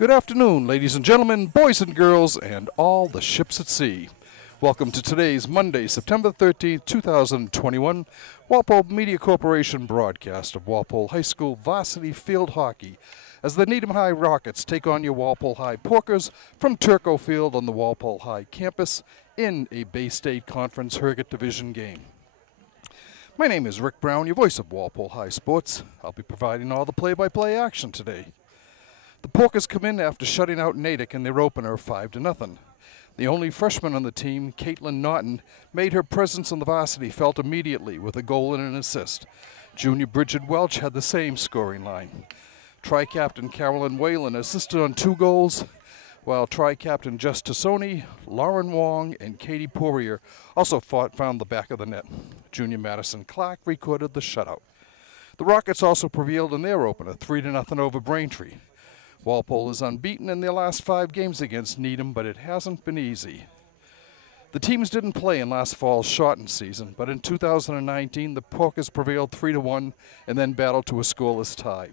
Good afternoon, ladies and gentlemen, boys and girls, and all the ships at sea. Welcome to today's Monday, September 13th, 2021, Walpole Media Corporation broadcast of Walpole High School Varsity Field Hockey as the Needham High Rockets take on your Walpole High Porkers from Turco Field on the Walpole High campus in a Bay State Conference Herget Division game. My name is Rick Brown, your voice of Walpole High Sports. I'll be providing all the play-by-play action today. The Porkers come in after shutting out Natick in their opener 5-0. The only freshman on the team, Caitlin Naughton, made her presence on the varsity felt immediately with a goal and an assist. Junior Bridget Welch had the same scoring line. Tri-captain Carolyn Whalen assisted on 2 goals, while tri-captain Jess Tassoni, Lauren Wong, and Katie Poirier also found the back of the net. Junior Madison Clark recorded the shutout. The Rockets also prevailed in their opener 3-0 over Braintree. Walpole is unbeaten in their last 5 games against Needham, but it hasn't been easy. The teams didn't play in last fall's shortened season, but in 2019 the Porkers prevailed 3-1 and then battled to a scoreless tie.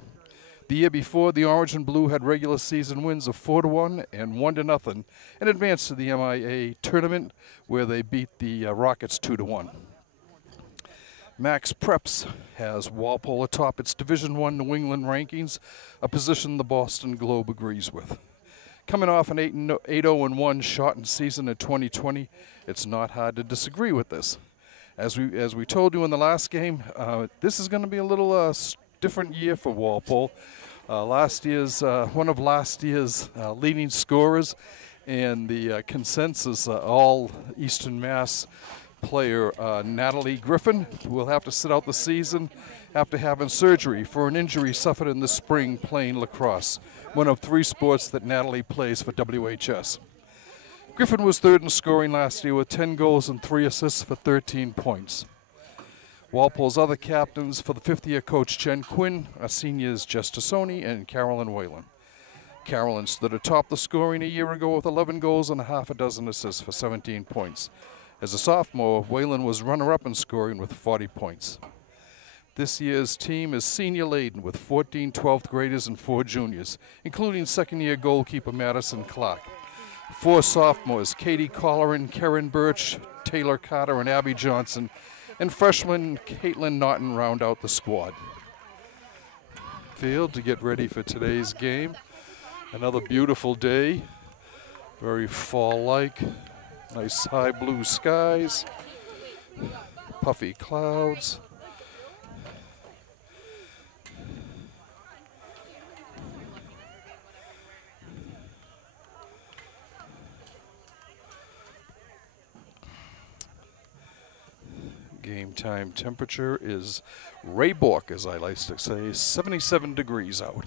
The year before, the Orange and Blue had regular season wins of 4-1 and 1-0 and advanced to the MIA tournament where they beat the Rockets 2-1. Max Preps has Walpole atop its Division I New England rankings, a position the Boston Globe agrees with. Coming off an 8-0-1 shortened season in 2020, it's not hard to disagree with this. As we told you in the last game, this is going to be a little different year for Walpole. One of last year's leading scorers and the consensus all Eastern Mass player Natalie Griffin will have to sit out the season after having surgery for an injury suffered in the spring playing lacrosse, one of 3 sports that Natalie plays for WHS. Griffin was 3rd in scoring last year with 10 goals and 3 assists for 13 points. Walpole's other captains for the 5th-year coach Jen Quinn are seniors Jess Tassoni and Carolyn Whalen. Carolyn stood atop the scoring a year ago with 11 goals and half a dozen assists for 17 points. As a sophomore, Whalen was runner-up in scoring with 40 points. This year's team is senior-laden with 14 12th graders and 4 juniors, including second-year goalkeeper Madison Clark. 4 sophomores, Katie Colleran, Karen Birch, Taylor Carter, and Abby Johnson, and freshman Caitlin Naughton round out the squad. Field to get ready for today's game. Another beautiful day, very fall-like. Nice high blue skies, puffy clouds. Game time temperature is Raybork, as I like to say, 77 degrees out.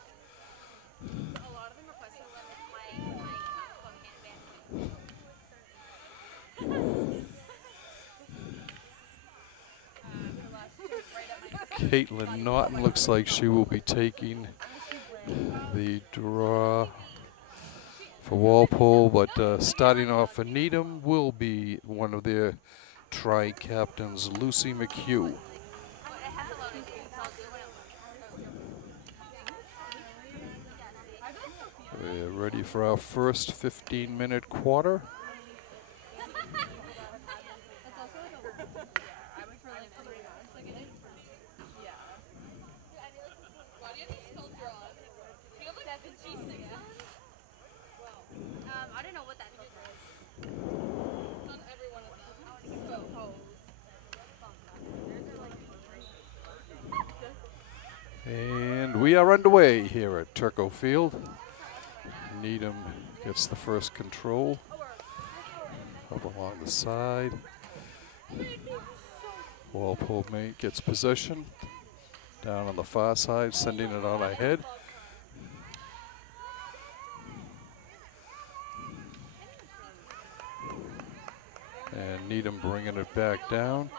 Caitlin Naughton looks like she will be taking the draw for Walpole, but starting off for Needham will be one of their tri-captains, Lucy McHugh. We're ready for our first 15-minute quarter. And we are underway here at Turco Field. Needham gets the first control up along the side. Walpole gets possession down on the far side, sending it on ahead. And Needham bringing it back down.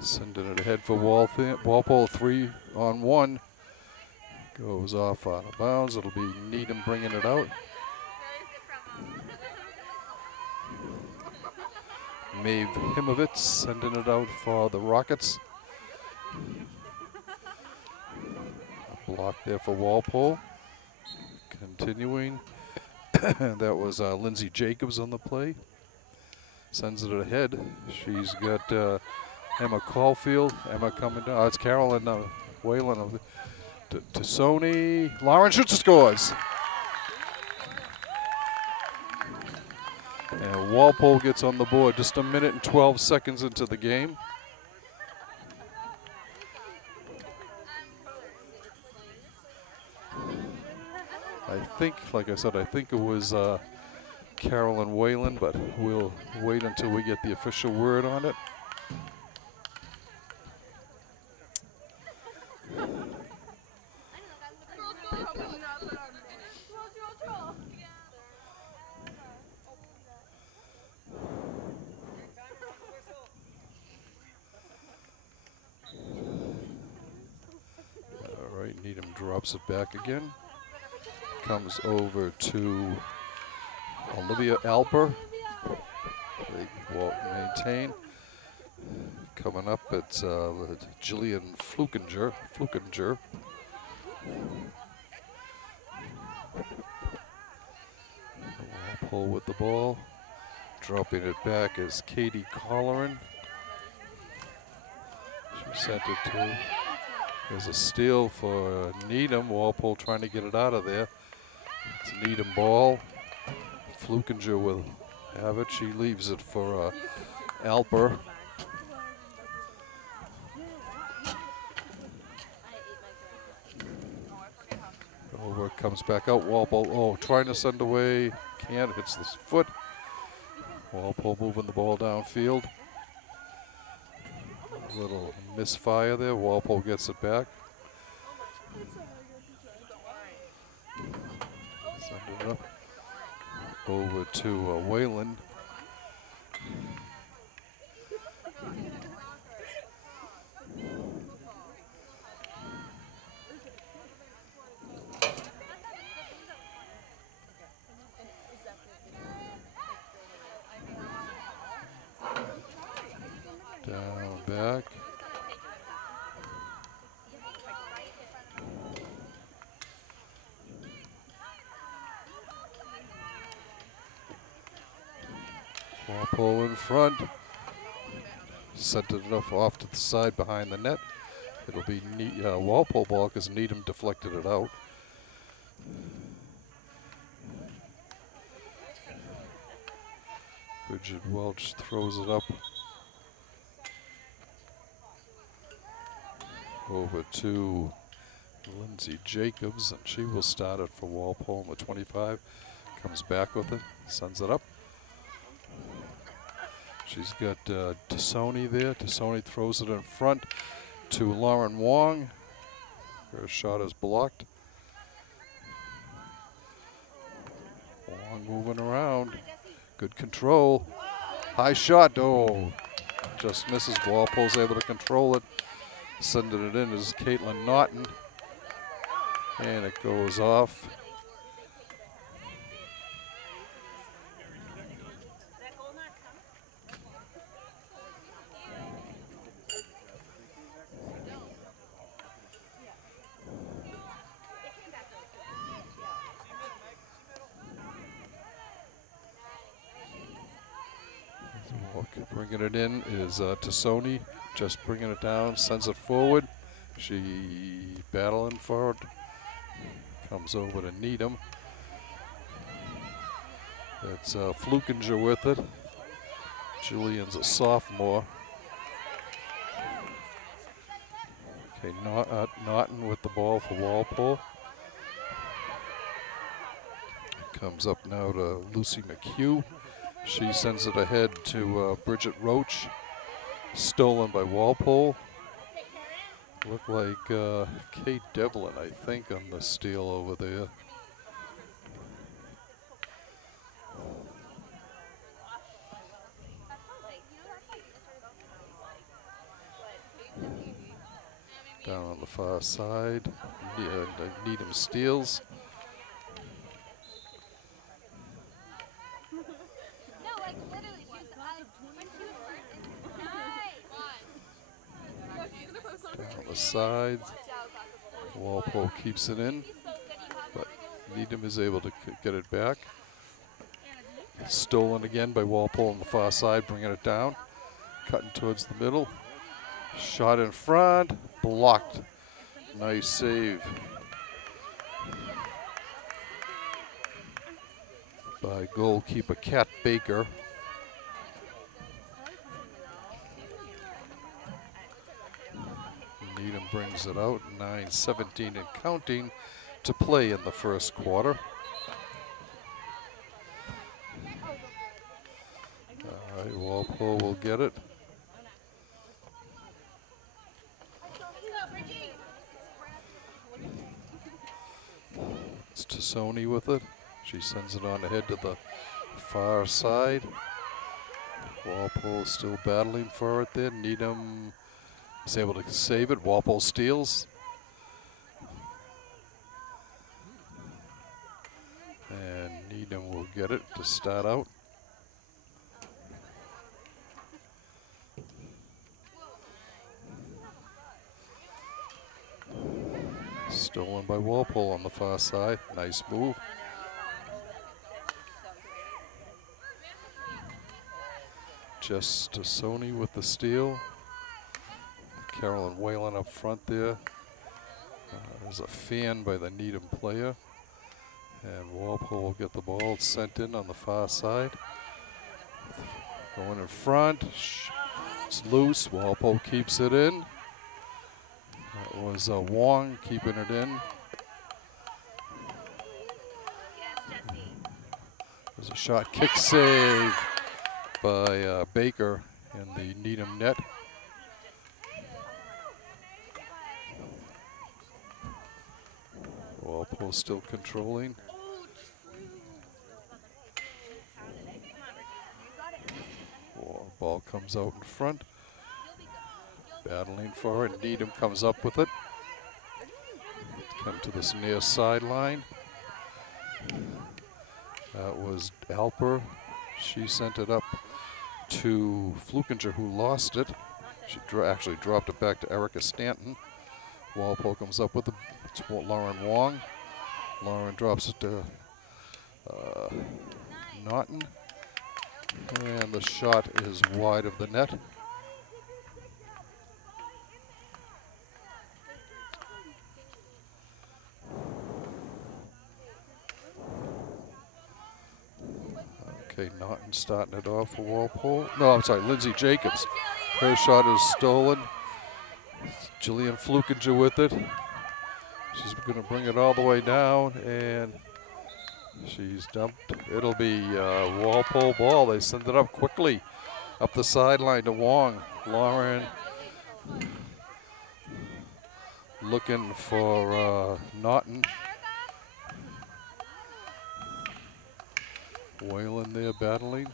Sending it ahead for Walpole, 3-on-1. Goes off out of bounds. It'll be Needham bringing it out. Maeve Himovitz sending it out for the Rockets. Block there for Walpole. Continuing. That was Lindsay Jacobs on the play. Sends it ahead. She's got Emma Caulfield. Emma coming down. Oh, it's Carolyn Whalen. To Sony. Lauren shoots and scores. And Walpole gets on the board just a minute and 12 seconds into the game. I think, like I said, I think it was Carolyn Whalen, but we'll wait until we get the official word on it. All right, Needham drops it back again. Comes over to Olivia Alper. They will maintain. Coming up, it's Jillian Flukinger. Walpole with the ball. Dropping it back is Katie Colleran. She sent it to. There's a steal for Needham. Walpole trying to get it out of there. It's a Needham ball. Flukinger will have it. She leaves it for Alper. Over, comes back out. Walpole, oh, trying to send away. Can't, hits this foot. Walpole moving the ball downfield. A little misfire there. Walpole gets it back. Send it up. Over to Whalen. Down, back. Walpole in front. Sent it off to the side behind the net. It'll be Walpole ball because Needham deflected it out. Bridget Welch throws it up. Over to Lindsay Jacobs, and she will start it for Walpole in the 25. Comes back with it, sends it up. She's got Tassoni there. Tassoni throws it in front to Lauren Wong. Her shot is blocked. Wong moving around. Good control. High shot. Oh, just misses. Walpole's able to control it. Sending it in is Caitlin Naughton. And it goes off. Bringing it in is Tassoni, just bringing it down, sends it forward. She battling for it. Comes over to Needham. It's Flukinger with it. Julian's a sophomore. Okay, Naughton with the ball for Walpole. Comes up now to Lucy McHugh. She sends it ahead to Bridget Roach. Stolen by Walpole. Looked like Kate Devlin, I think, on the steal over there. Down on the far side, Needham steals. Down the sides, Walpole keeps it in, but Needham is able to get it back. Stolen again by Walpole on the far side, bringing it down. Cutting towards the middle. Shot in front, blocked. Nice save by goalkeeper Kat Baker. Needham brings it out, 9:17 and counting to play in the first quarter. All right, Walpole will get it. It's Tassoni with it. She sends it on ahead to the far side. Walpole still battling for it there. Needham is able to save it. Walpole steals. And Needham will get it to start out. Stolen by Walpole on the far side. Nice move. Just Sony with the steal. Carolyn Whalen up front there. There's a fan by the Needham player. And Walpole will get the ball sent in on the far side. Going in front. It's loose. Walpole keeps it in. That was Wong keeping it in. There's a shot kick save by Baker in the Needham net. Walpole still controlling. Ball comes out in front. Battling for it. Needham comes up with it. Come to this near sideline. That was Alper. She sent it up to Flukinger, who lost it. She actually dropped it back to Erica Stanton. Walpole comes up with it. It's Lauren Wong. Lauren drops it to Naughton. And the shot is wide of the net. Okay, Naughton starting it off for Walpole. No, I'm sorry, Lindsay Jacobs. Her shot is stolen. Jillian Flukinger with it. She's going to bring it all the way down, and she's dumped. It'll be Walpole ball. They send it up quickly up the sideline to Wong. Lauren looking for Naughton. Whalen there battling.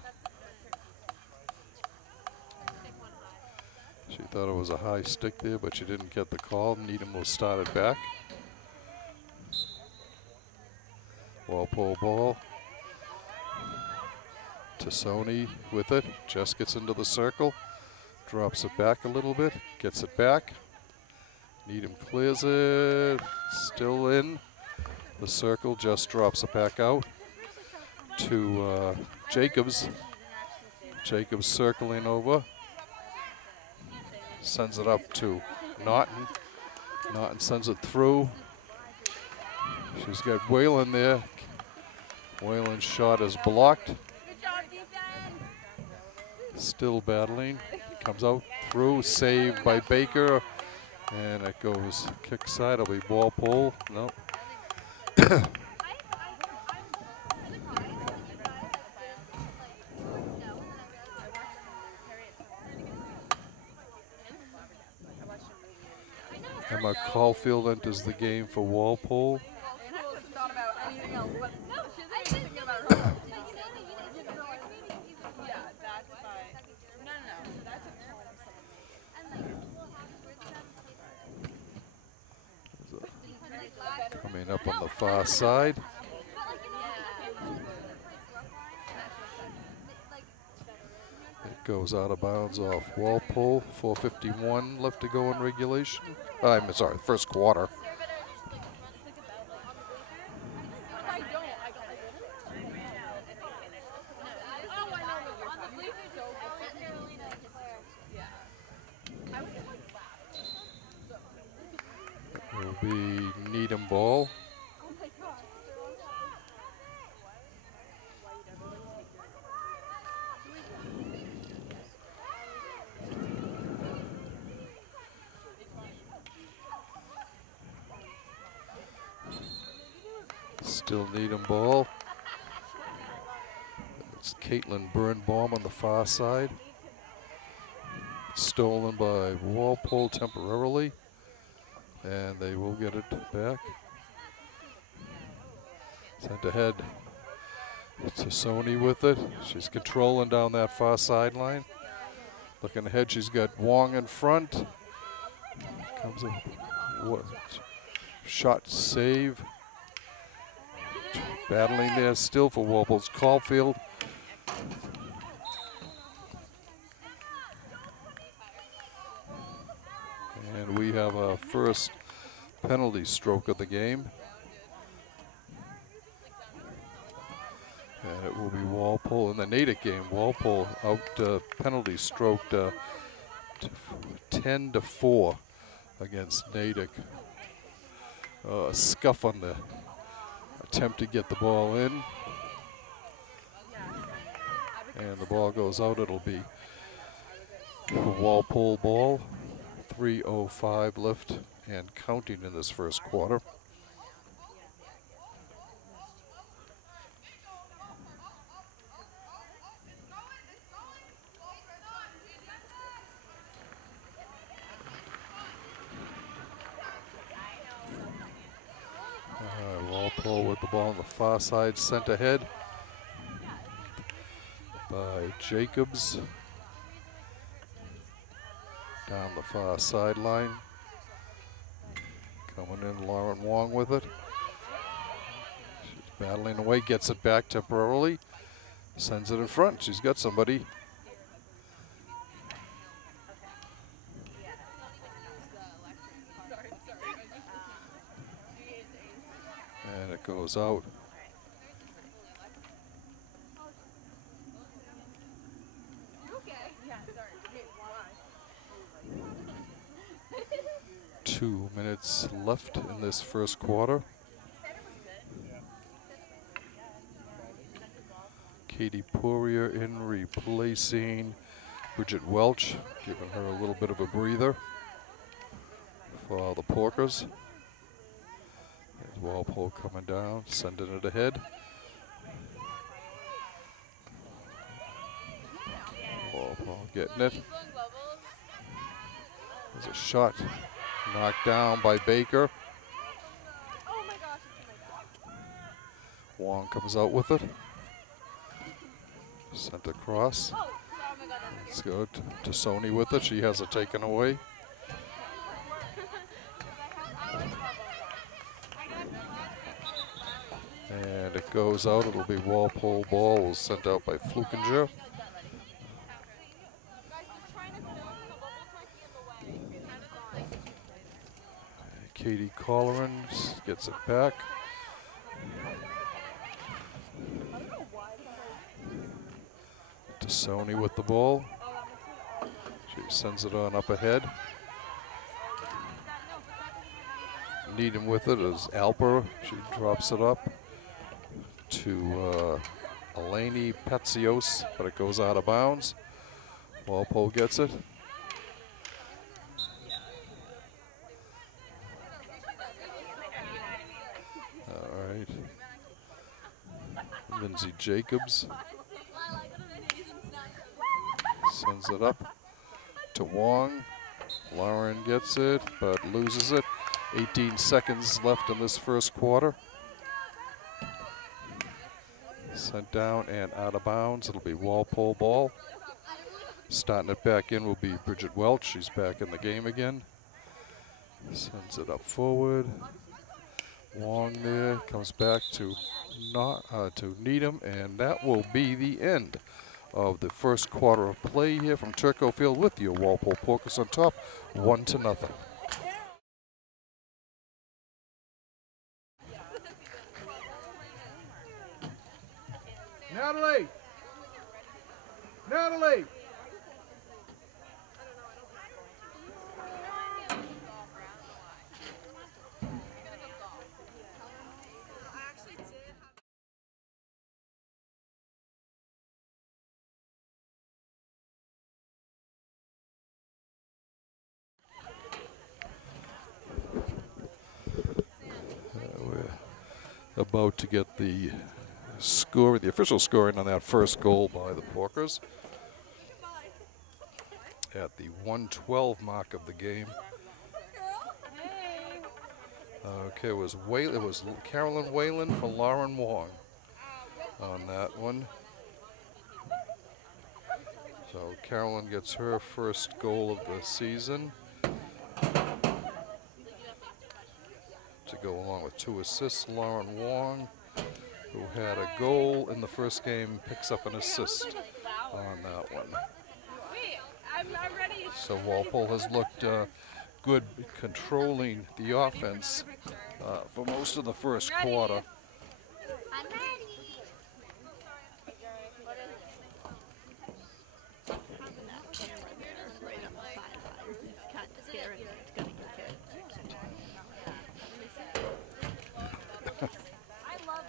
She thought it was a high stick there, but she didn't get the call. Needham will start it back. Walpole ball. Tassoni with it. Just gets into the circle. Drops it back a little bit. Gets it back. Needham clears it. Still in the circle. Just drops it back out to Jacobs. Jacobs circling over. Sends it up to Naughton. Naughton sends it through. She's got Whalen there. Whalen's shot is blocked. Still battling. Comes out through. Saved by Baker. And it goes kick side. It'll be Walpole. Nope. Emma Caulfield enters the game for Walpole. Coming up on the far side. It goes out of bounds off Walpole. 4:51 left to go in regulation. I'm sorry, first quarter. Will be Needham ball. Still Needham ball. It's Caitlin Birnbaum on the far side. Stolen by Walpole temporarily, and they will get it back. Sent ahead to Sony with it. She's controlling down that far sideline. Looking ahead, she's got Wong in front. Comes a shot save. Battling there still for Walpole's Caulfield. And we have our first penalty stroke of the game. And it will be Walpole in the Natick game. Walpole out penalty stroked 10-4 against Natick. A scuff on the attempt to get the ball in. And the ball goes out. It'll be Walpole ball. 3:05 left and counting in this first quarter. Walpole with the ball on the far side, sent ahead by Jacobs. Down the far sideline. Coming in, Lauren Wong with it. She's battling away, gets it back temporarily. Sends it in front. She's got somebody. And it goes out. Two minutes left in this first quarter. Katie Poirier in replacing Bridget Welch, giving her a little bit of a breather for the Porkers. There's Walpole coming down, sending it ahead. Walpole getting it. There's a shot knocked down by Baker. Oh my gosh, Wong comes out with it. Sent across. Let's go to Sony with it. She has it taken away. And it goes out. It'll be Walpole ball, sent out by Flukinger. Katie Colleran gets it back. To Sony with the ball. She sends it on up ahead. Needham with it is Alper. She drops it up to Eleni Petzios, but it goes out of bounds. Walpole gets it. All right. Lindsay Jacobs sends it up to Wong. Lauren gets it, but loses it. 18 seconds left in this first quarter. Sent down and out of bounds. It'll be Walpole ball. Starting it back in will be Bridget Welch. She's back in the game again. Sends it up forward. Wong there, comes back to Needham, and that will be the end of the first quarter of play here from Turco Field with your Walpole Porkers on top, 1-0. Natalie! Natalie! about to get the score, the official scoring on that first goal by the Porkers at the 1:12 mark of the game. Okay, it was Carolyn Whalen for Lauren Wong on that one. So Carolyn gets her first goal of the season to go along with 2 assists. Lauren Wong, who had a goal in the first game, picks up an assist on that one. So Walpole has looked good controlling the offense for most of the first quarter. I'm ready. I love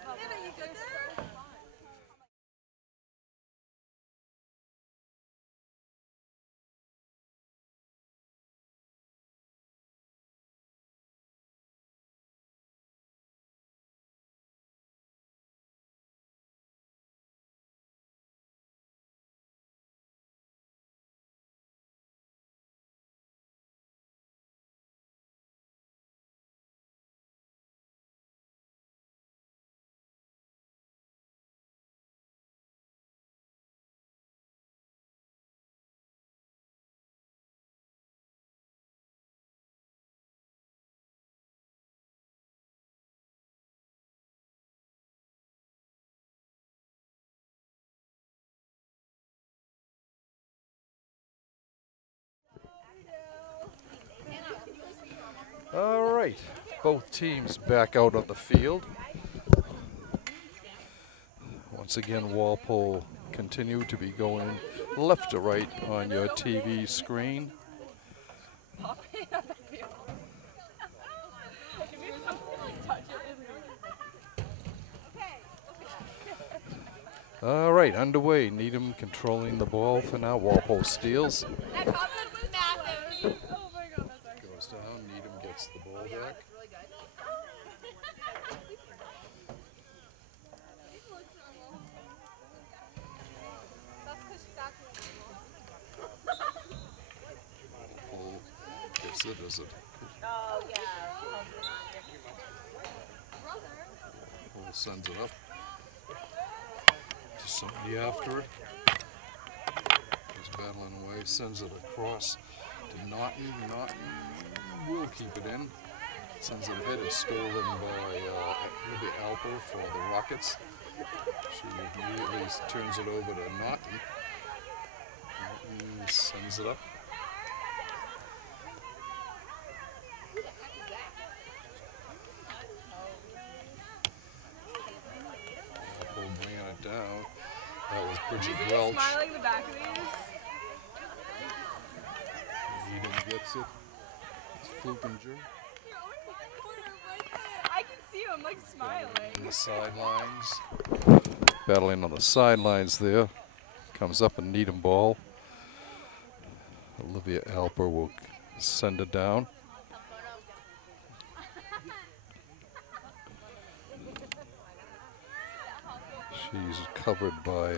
All right, both teams back out on the field. Once again, Walpole continue to be going left to right on your TV screen. All right, underway. Needham controlling the ball for now. Walpole steals. Goes down. Needham gets the ball back. Walpole gets it, is it? Oh, yeah. Walpole sends it up to somebody after it. He's battling away, sends it across to Naughton. Naughton will keep it in. Sends it ahead. It's stolen by Libby Alper for the Rockets. She immediately turns it over to Naughton. Naughton sends it up. Walpole bringing it down. That was Bridget Welch. Smiling the back of these. Needham gets it. It's Flukinger. I can see him like smiling. On the sidelines. Battling on the sidelines there. Comes up a Needham ball. Olivia Alper will send it down. She's covered by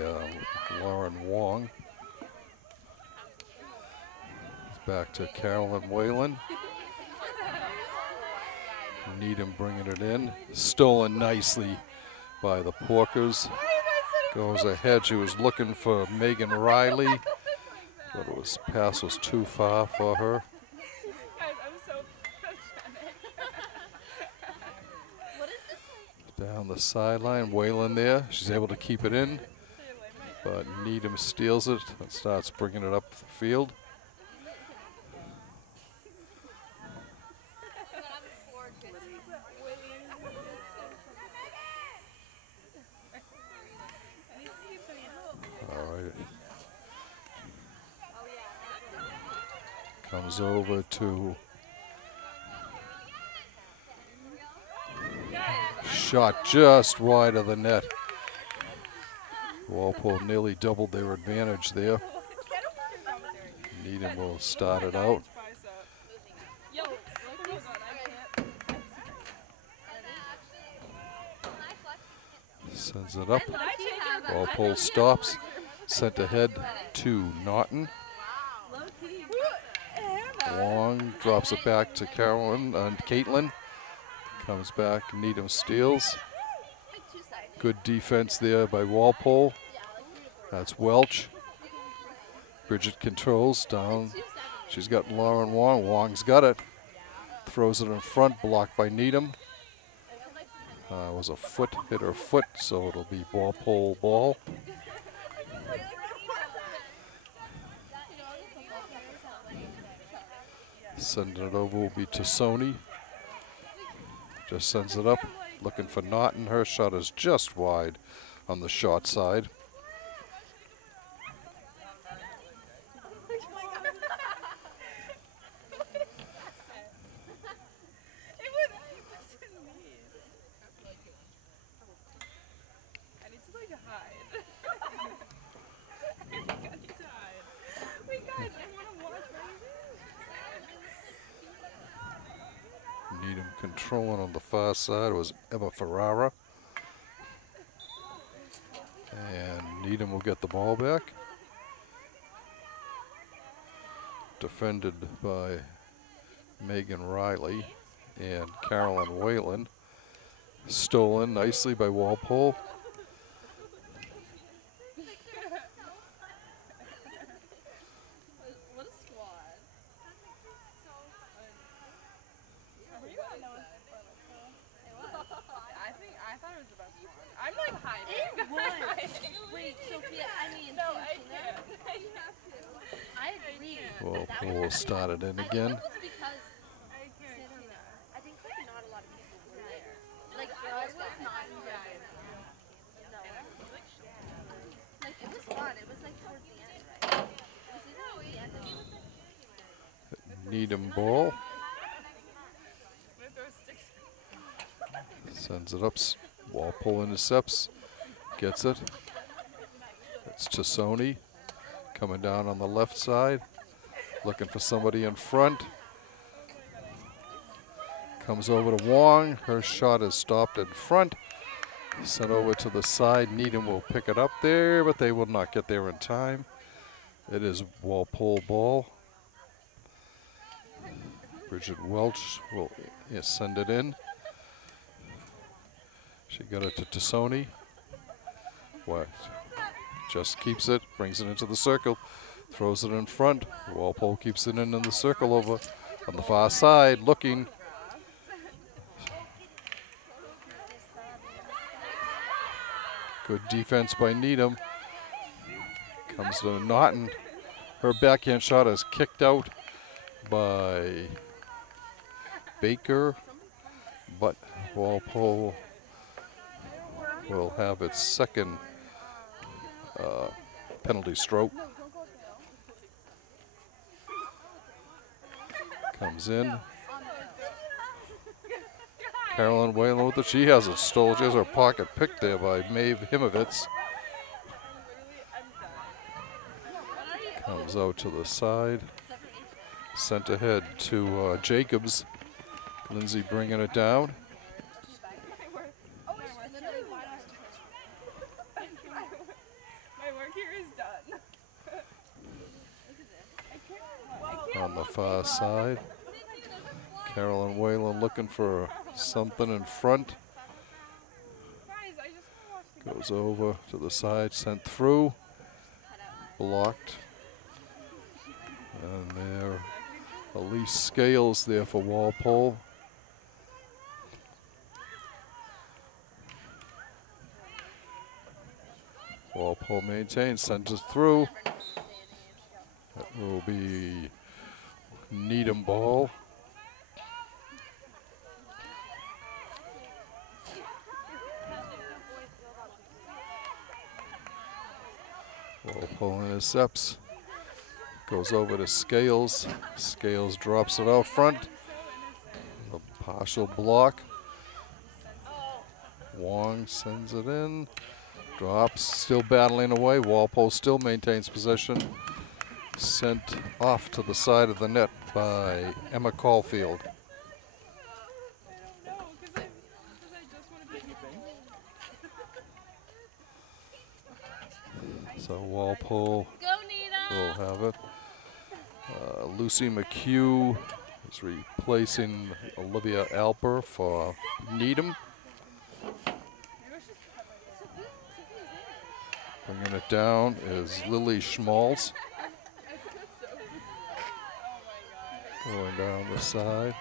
Lauren Wong. Back to Carolyn Whalen. Needham bringing it in. Stolen nicely by the Porkers. Goes ahead. She was looking for Megan Riley, but pass was too far for her. Guys, I'm so pathetic. What is this? Down the sideline, Whalen there. She's able to keep it in, but Needham steals it and starts bringing it up the field. All right. Comes over to shot just wide of the net. Walpole nearly doubled their advantage there. Needham will start it out. Sends it up. Walpole stops. Sent ahead to Naughton. Long drops it back to Carolyn and Caitlin. Comes back. Needham steals. Good defense there by Walpole. That's Welch. Bridget controls down. She's got Lauren Wong. Wong's got it. Throws it in front, blocked by Needham. Was a foot, hit her foot, so it'll be Walpole ball. Sending it over will be Tassoni. Just sends it up, looking for Naughton. Her shot is just wide on the short side. Needham controlling on the far side was Emma Ferrara. And Needham will get the ball back. Defended by Megan Riley and Carolyn Whalen. Stolen nicely by Walpole. I thought it was the best one. I'm like hiding. It was. Wait, Sophia, I mean, No, I Tina, can't. I agree. Walpole started in again. I think it was because I can't. I think like not a lot of people were there. Like I was not no. Like it was fun. It was like towards the end, right? It was either at the end or it was like Needham ball. I'm gonna throw sticks. Sends it up. Walpole intercepts. Gets it. It's Tassoni coming down on the left side. Looking for somebody in front. Comes over to Wong. Her shot is stopped in front. Sent over to the side. Needham will pick it up there, but they will not get there in time. It is Walpole ball. Bridget Welch will send it in. She got it to Tassoni. What? Just keeps it, brings it into the circle, throws it in front. Walpole keeps it in the circle over on the far side, looking. Good defense by Needham. Comes to Naughton. Her backhand shot is kicked out by Baker, but Walpole will have its second penalty stroke. Comes in. Carolyn Whalen with it. She has it stolen. She has her pocket picked there by Maeve Himovitz. Comes out to the side. Sent ahead to Jacobs. Lindsay bringing it down. My work here is done. On the far side. Carolyn Whalen looking for something in front. Guys, I just want to watch the Goes over to the side, sent through. Blocked. And there, Elise Scales there for Walpole. Walpole maintains, sends it through. That will be Needham ball. Walpole intercepts. Goes over to Scales. Scales drops it out front. A partial block. Wong sends it in. Drops, still battling away. Walpole still maintains possession. Sent off to the side of the net by Emma Caulfield. No, because I just want to be. So Walpole Go, will Needham! have it. Lucy McHugh is replacing Olivia Alper for Needham. Bringing it down is Lily Schmalz. Going down the side.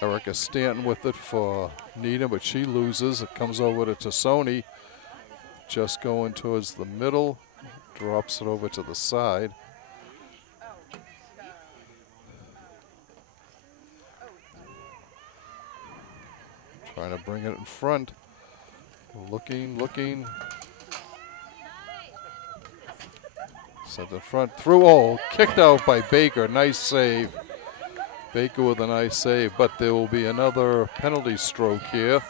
Erica Stanton with it for Needham, but she loses. It comes over to Tassoni. Just going towards the middle. Drops it over to the side. Trying to bring it in front. Looking. Sent in front. Through. Oh, kicked out by Baker. Nice save. Baker with a nice save, but there will be another penalty stroke here.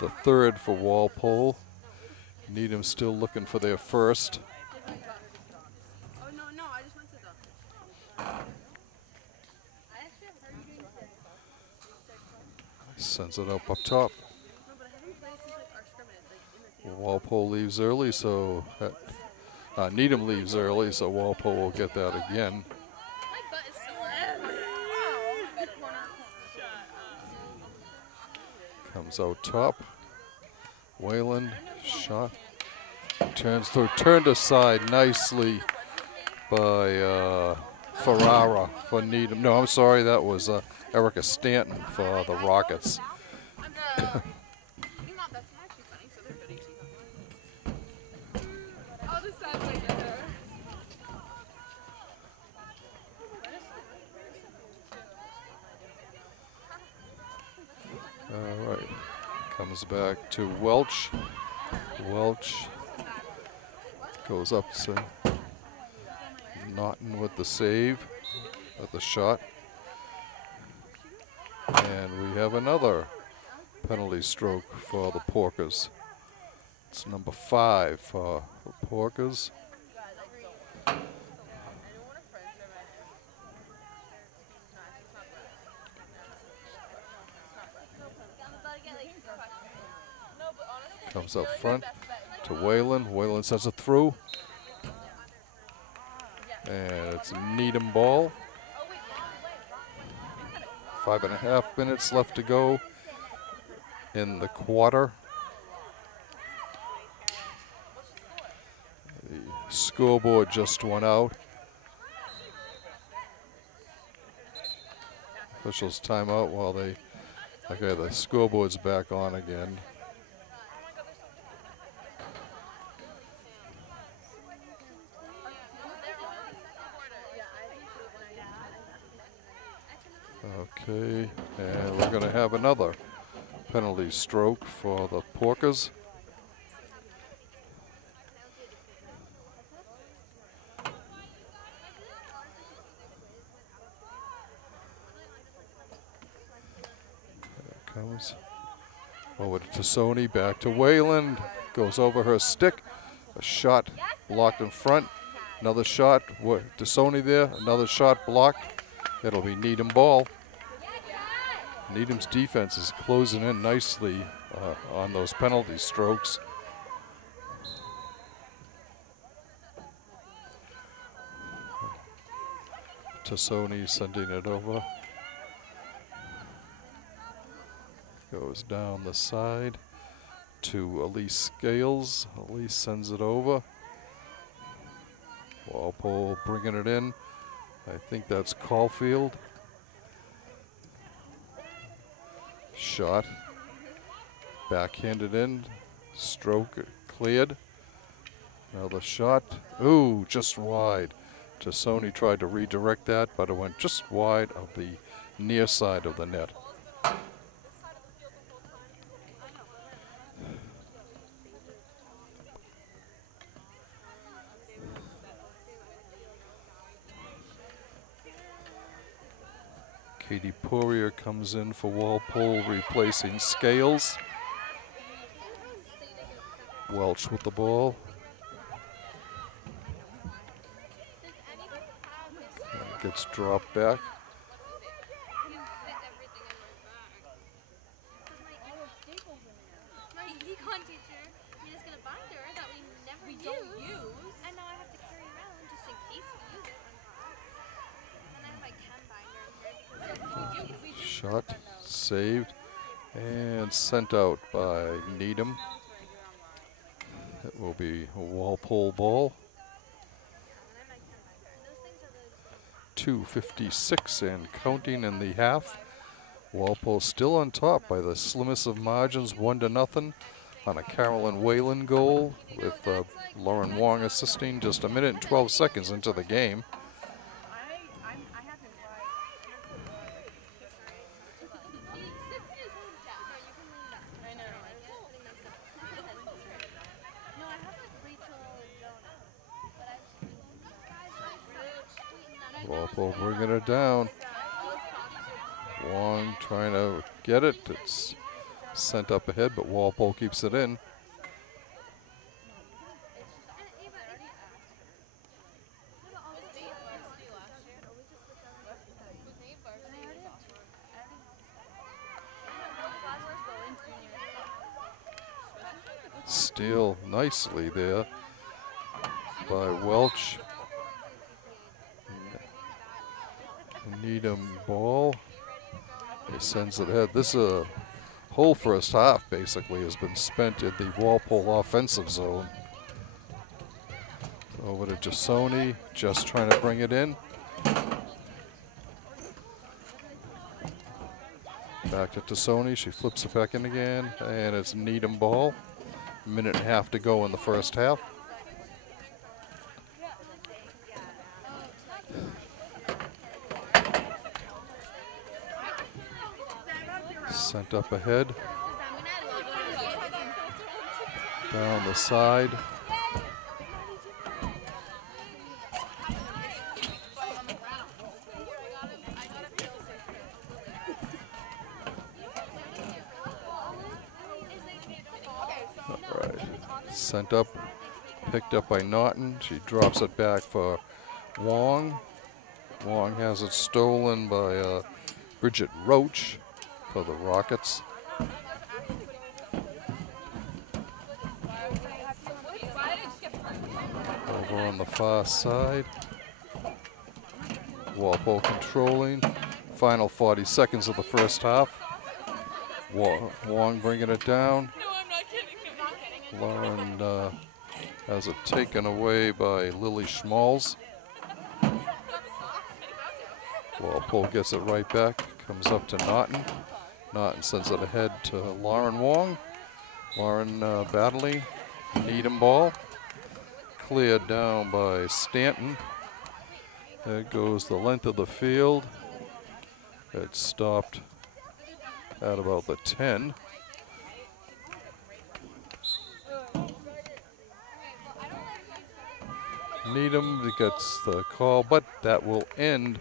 The third for Walpole. Needham still looking for their first. Oh, no, I just went to the. Sends it up top. No, but I haven't played since like our scrimmage, like in the field. Walpole leaves early, so Needham leaves early, so Walpole will get that again. My butt is sore. Wow. Comes out top. Whalen, shot. Turns through, turned aside nicely by Ferrara for Needham. No, I'm sorry, that was Erica Stanton for the Rockets. That's actually funny, so they're good at I'll just sound like it. All right, comes back to Welch. Welch goes up to Naughton with the save, with the shot. And we have another penalty stroke for the Porkers. It's number 5 for the Porkers. Comes up front to Whalen. Whalen sends it through. And it's a Needham ball. 5.5 minutes left to go in the quarter. The scoreboard just went out. Officials timeout while they, okay, the scoreboard's back on again. Okay, and we're going to have another penalty stroke for the Porkers. There it comes. Over to Tassoni, back to Wayland. Goes over her stick. A shot blocked in front. Another shot. Tassoni there. Another shot blocked. It'll be Needham ball. Needham's defense is closing in nicely on those penalty strokes. Tassoni sending it over. Goes down the side to Elise Scales. Elise sends it over. Walpole bringing it in. I think that's Caulfield. Shot. Backhanded in. Stroke cleared. Another shot. Ooh, just wide. Tassoni tried to redirect that, but it went just wide of the near side of the net. Katie Poirier comes in for Walpole, replacing Scales. Welch with the ball. And gets dropped back. My econ teacher, he just Shot saved and sent out by Needham. It will be a Walpole ball. 2:56 and counting in the half. Walpole still on top by the slimmest of margins, 1-0 on a Carolyn Whalen goal, with Lauren Wong assisting just a minute and 12 seconds into the game. Walpole bringing it down. Wong trying to get it. It's sent up ahead, but Walpole keeps it in. Steal nicely there by Welch. Needham ball. He sends it ahead. This whole first half basically has been spent in the Walpole offensive zone. Over to Jasoni, just trying to bring it in. Back to Tassoni, she flips it back in again, and it's Needham ball. Minute and a half to go in the first half. Sent up ahead. Down the side. All right. Sent up, picked up by Naughton. She drops it back for Wong. Wong has it stolen by Bridget Roach for the Rockets. Over on the far side. Walpole controlling. Final 40 seconds of the first half. Wong bringing it down. Lauren has it taken away by Lily Schmalz. Walpole gets it right back. Comes up to Naughton. Naughton sends it ahead to Lauren Wong. Lauren battling. Needham ball. Cleared down by Stanton. There goes the length of the field. It stopped at about the 10. Needham gets the call, but that will end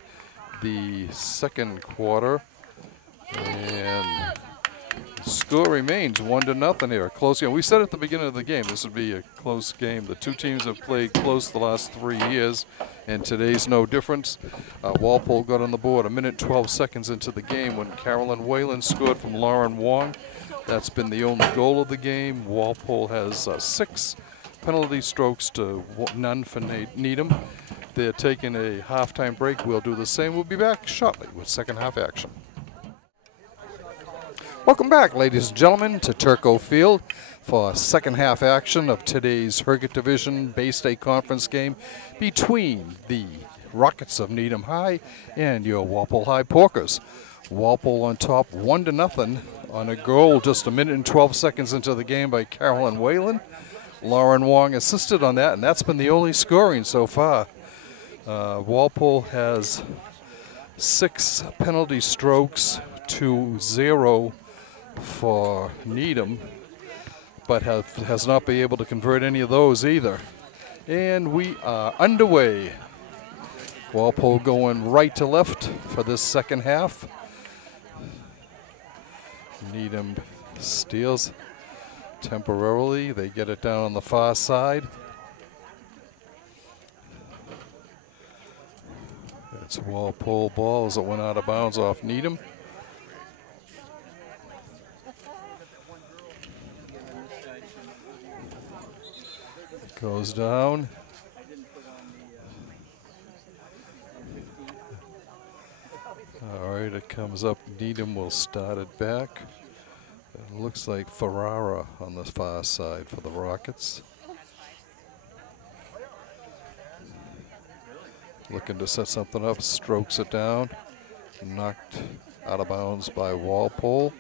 the second quarter. And the score remains 1-0 here. A close game. We said at the beginning of the game this would be a close game. The two teams have played close the last 3 years, and today's no difference. Walpole got on the board a minute 12 seconds into the game when Carolyn Whalen scored from Lauren Wong. That's been the only goal of the game. Walpole has 6 penalty strokes to none for Needham. They're taking a halftime break. We'll do the same. We'll be back shortly with second half action. Welcome back, ladies and gentlemen, to Turco Field for second half action of today's Herget Division Bay State Conference game between the Rockets of Needham High and your Walpole High Porkers. Walpole on top 1-0 on a goal just a minute and 12 seconds into the game by Carolyn Whalen. Lauren Wong assisted on that, and that's been the only scoring so far. Walpole has 6 penalty strokes to 0 for Needham, but has not been able to convert any of those either. And we are underway. Walpole going right to left for this second half. Needham steals temporarily. They get it down on the far side. It's Walpole ball as it went out of bounds off Needham. It goes down. All right, it comes up. Needham will start it back. It looks like Ferrara on the far side for the Rockets. Looking to set something up, strokes it down. Knocked out of bounds by Walpole.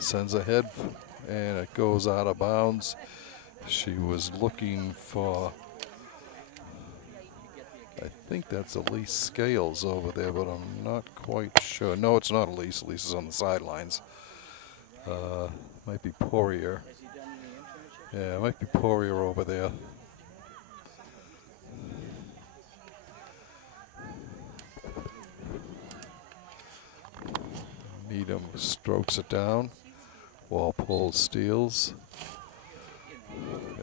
Sends ahead, and it goes out of bounds. She was looking for, I think that's Elise Scales over there, but I'm not quite sure. No, it's not Elise. Elise is on the sidelines. Might be Poirier. Yeah, it might be Poirier over there. Needham strokes it down. Walpole steals.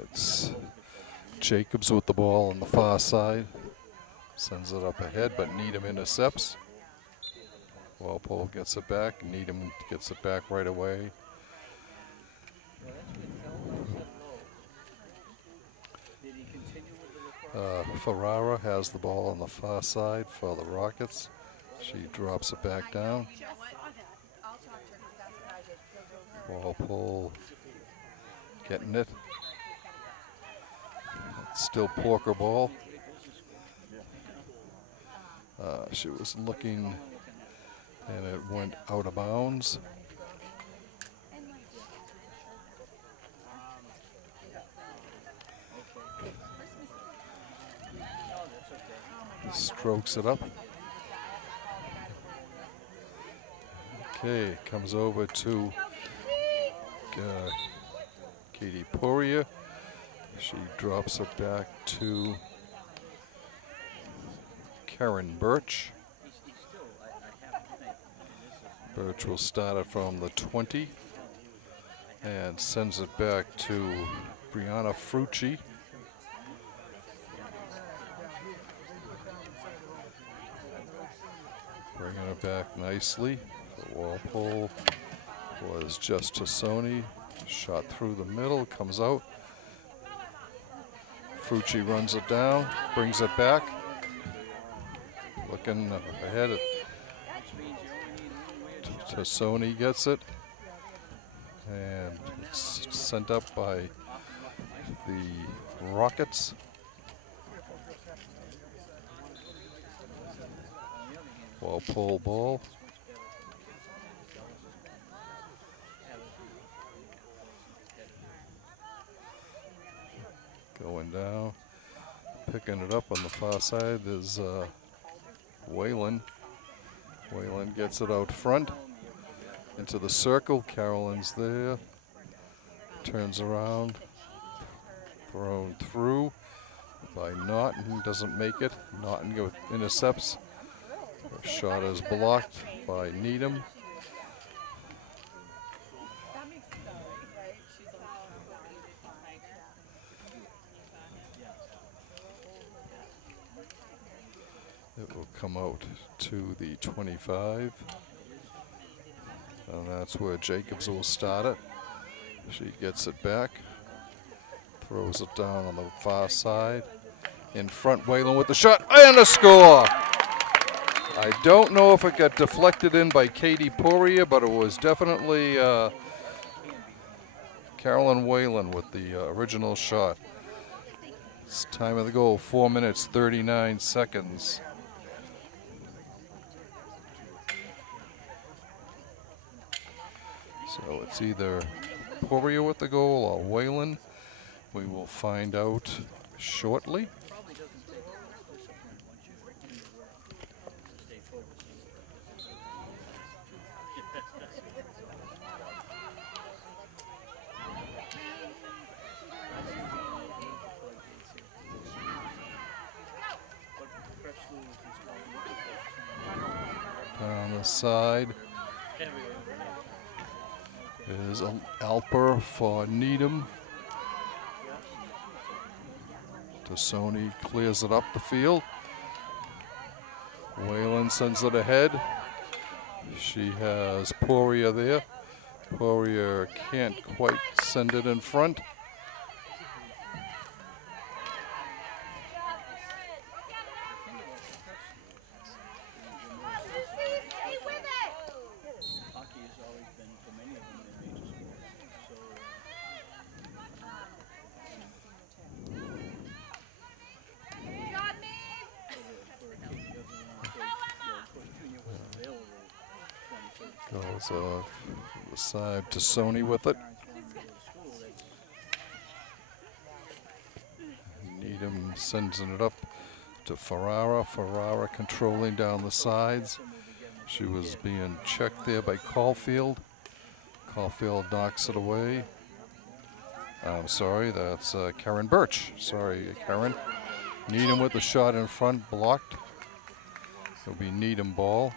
It's Jacobs with the ball on the far side. Sends it up ahead, but Needham intercepts. Walpole gets it back. Needham gets it back right away. Ferrara has the ball on the far side for the Rockets. She drops it back down. Walpole getting it. It's still Porker ball. She was looking, and it went out of bounds. Strokes it up. Okay, comes over to Katie Poirier. She drops it back to Karen Birch. Birch will start it from the 20 and sends it back to Brianna Frucci. Bringing it back nicely. Walpole was just Tassoni. Shot through the middle, comes out. Frucci runs it down, brings it back. Looking ahead. Tassoni gets it. And it's sent up by the Rockets. Walpole ball. Going down. Picking it up on the far side is Whalen. Whalen gets it out front into the circle. Carolyn's there. Turns around. Thrown through by Naughton. Doesn't make it. Naughton intercepts. Her shot is blocked by Needham. It will come out to the 25. And that's where Jacobs will start it. She gets it back. Throws it down on the far side. In front, Whalen with the shot and a score! I don't know if it got deflected in by Katie Poirier, but it was definitely Carolyn Whalen with the original shot. It's time of the goal, 4 minutes, 39 seconds. So it's either Poirier with the goal or Whalen. We will find out shortly. Down the side is Alper for Needham. Tassoni clears it up the field. Whalen sends it ahead. She has Poirier there. Poirier can't quite send it in front. Hockey has always been, for many of them, their major sport. So, for a kid who doesn't want to play, of course, junior wasn't available 20, 30 Goes off the side to Sony with it. parents wanted to go to school. That's Needham sends it up to Ferrara. Ferrara controlling down the sides. She was being checked there by Caulfield. Caulfield knocks it away. I'm sorry, that's Karen Birch. Sorry, Karen. Needham with the shot in front, blocked. It'll be Needham ball.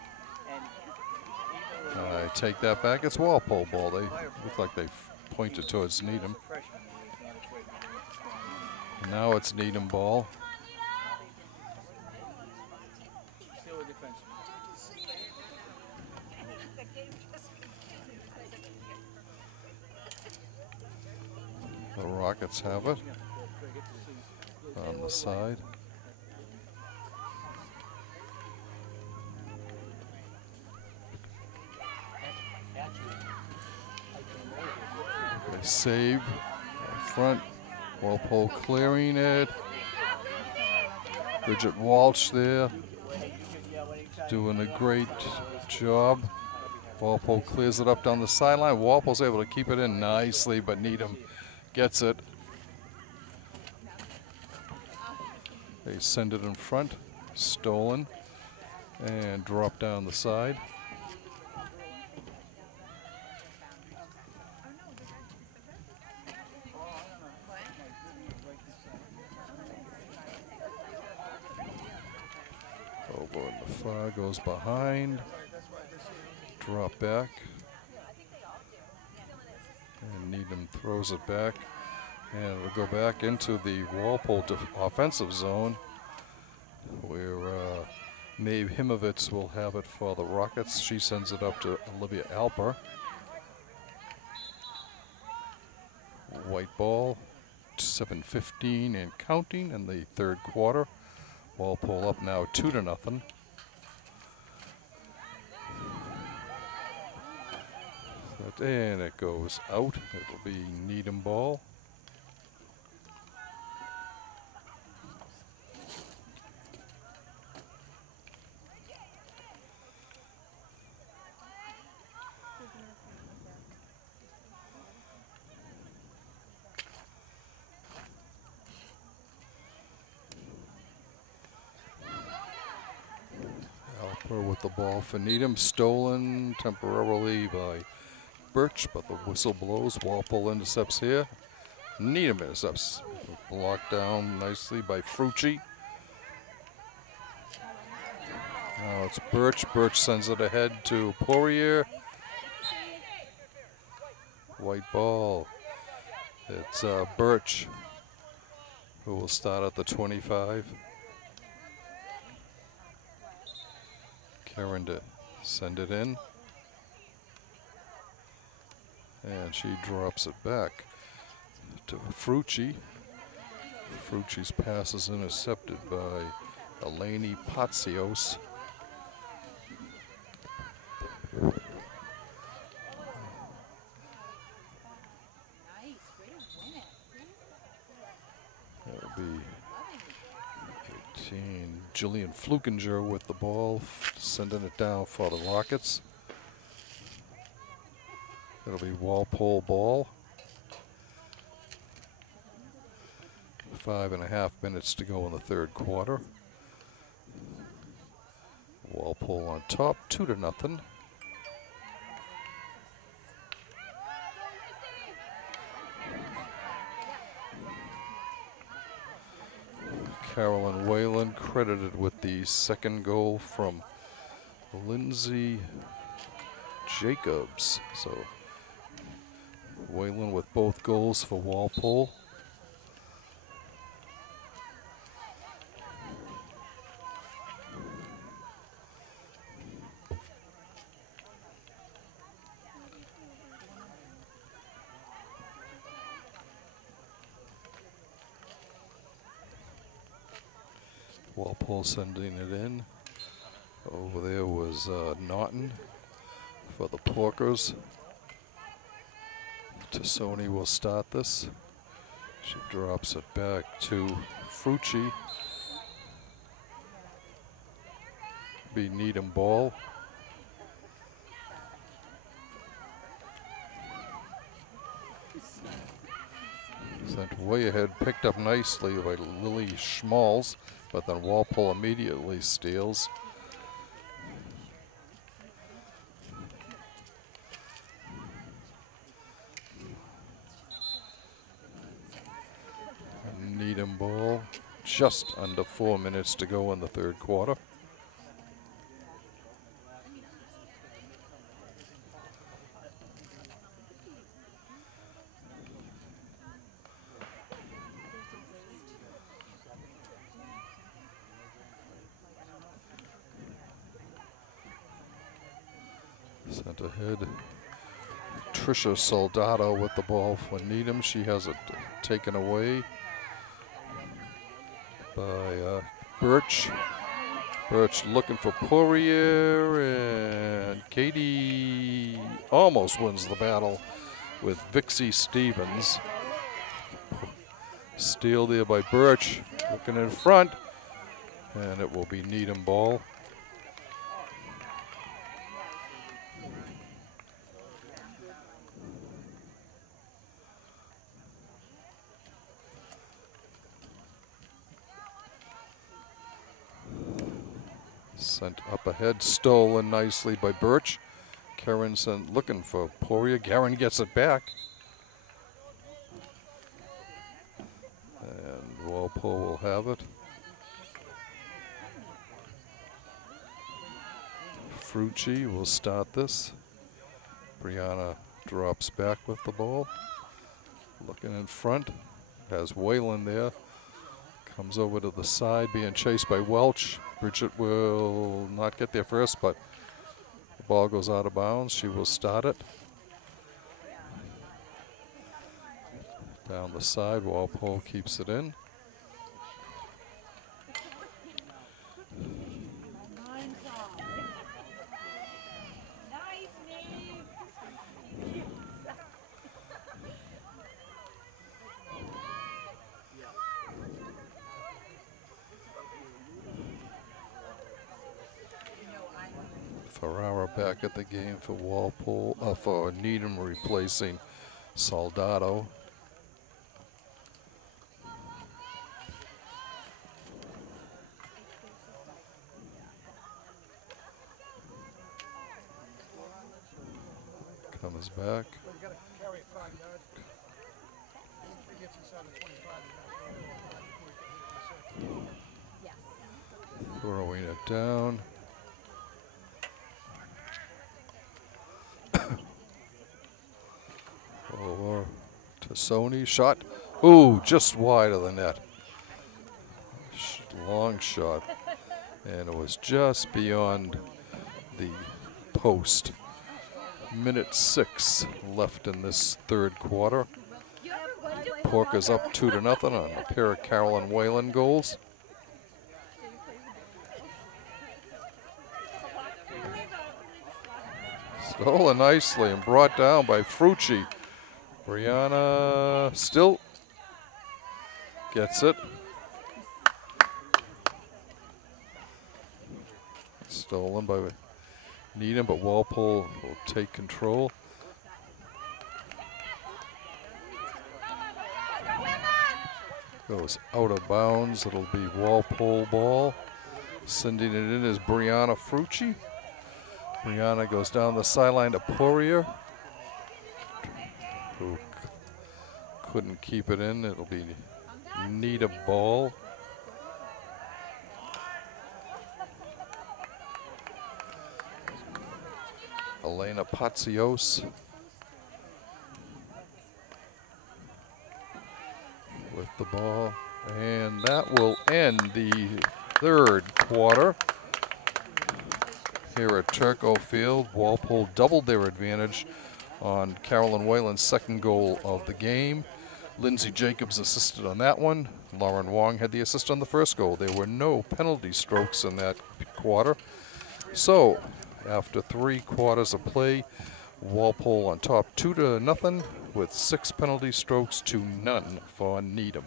I take that back. It's Walpole ball. They look like they pointed towards Needham. freshman year is not a quick one. Now it's Needham ball. Still a defenseman. The Rockets have it on the side. They save in front. Walpole clearing it. Bridget Walsh there doing a great job. Walpole clears it up down the sideline. Walpole's able to keep it in nicely, but Needham gets it. They send it in front, stolen, and drop down the side. Over in the far, goes behind, drop back. And Needham throws it back, and it'll go back into the Walpole offensive zone, where Maeve Himovitz will have it for the Rockets. She sends it up to Olivia Alper. White ball, 7:15 and counting in the third quarter. Walpole up now 2-0. And it goes out. It'll be Needham ball. Alper with the ball for Needham. Stolen temporarily by Birch, but the whistle blows. Walpole intercepts here. Needham intercepts. Blocked down nicely by Frucci. Now it's Birch. Birch sends it ahead to Poirier. White ball. It's Birch who will start at the 25. Karen to send it in. And she drops it back to Frucci. Frucci's pass is intercepted by Eleni Patsios. That'll be 18. Jillian Flukinger with the ball, sending it down for the Rockets. It'll be Walpole ball. 5.5 minutes to go in the third quarter. Walpole on top, 2-0. Carolyn Whalen credited with the second goal from Lindsay Jacobs. So Whalen with both goals for Walpole. Walpole sending it in. Over there was Naughton for the Porkers. Tassoni will start this. She drops it back to Frucci. Be Needham ball. Sent way ahead, picked up nicely by Lily Schmalz, but then Walpole immediately steals. Needham ball, just under 4 minutes to go in the third quarter. Sent ahead. Trisha Soldado with the ball for Needham. She has it taken away by Birch. Birch looking for Poirier, and Katie almost wins the battle with Vixie Stevens. Steal there by Birch, looking in front, and it will be Needham ball. Sent up ahead, stolen nicely by Birch. Karen sent looking for Poirier. Garen gets it back. And Walpole will have it. Frucci will start this. Brianna drops back with the ball. Looking in front. Has Whalen there. Comes over to the side, being chased by Welch. Bridget will not get there first, but the ball goes out of bounds. She will start it. Down the side, Walpole keeps it in. Ferrara back at the game for Walpole, for Needham replacing Soldado. Comes back. Throwing it down. Over to Sony, shot. Ooh, just wide of the net. Long shot. And it was just beyond the post. Minute 6 left in this third quarter. Porkers up 2-0 on a pair of Carolyn Whalen goals. Stolen nicely and brought down by Frucci. Brianna still gets it. Stolen by Needham, but Walpole will take control. Goes out of bounds. It'll be Walpole ball. Sending it in is Brianna Frucci. Brianna goes down the sideline to Poirier, who couldn't keep it in. It'll be Needham ball. Elena Patzios with the ball, and that will end the third quarter. Here at Turco Field, Walpole doubled their advantage on Carolyn Whalen's second goal of the game. Lindsay Jacobs assisted on that one. Lauren Wong had the assist on the first goal. There were no penalty strokes in that quarter. So, after 3 quarters of play, Walpole on top 2-0 with 6 penalty strokes to none for Needham.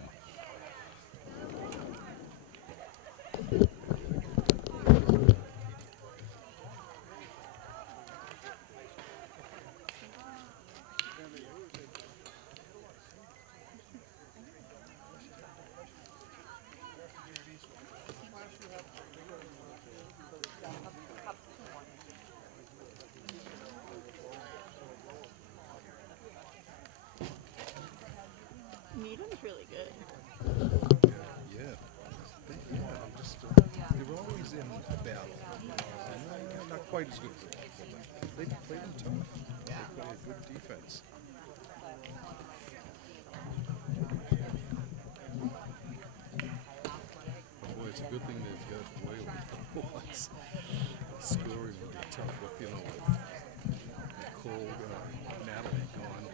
Needham's really good. Yeah. They're always in a battle. Not quite as good as Walpole. They play them tough. They play a good defense. Boy, it's a good thing they've got Whalen. Scoring will be tough with, Nicole, Natalie gone.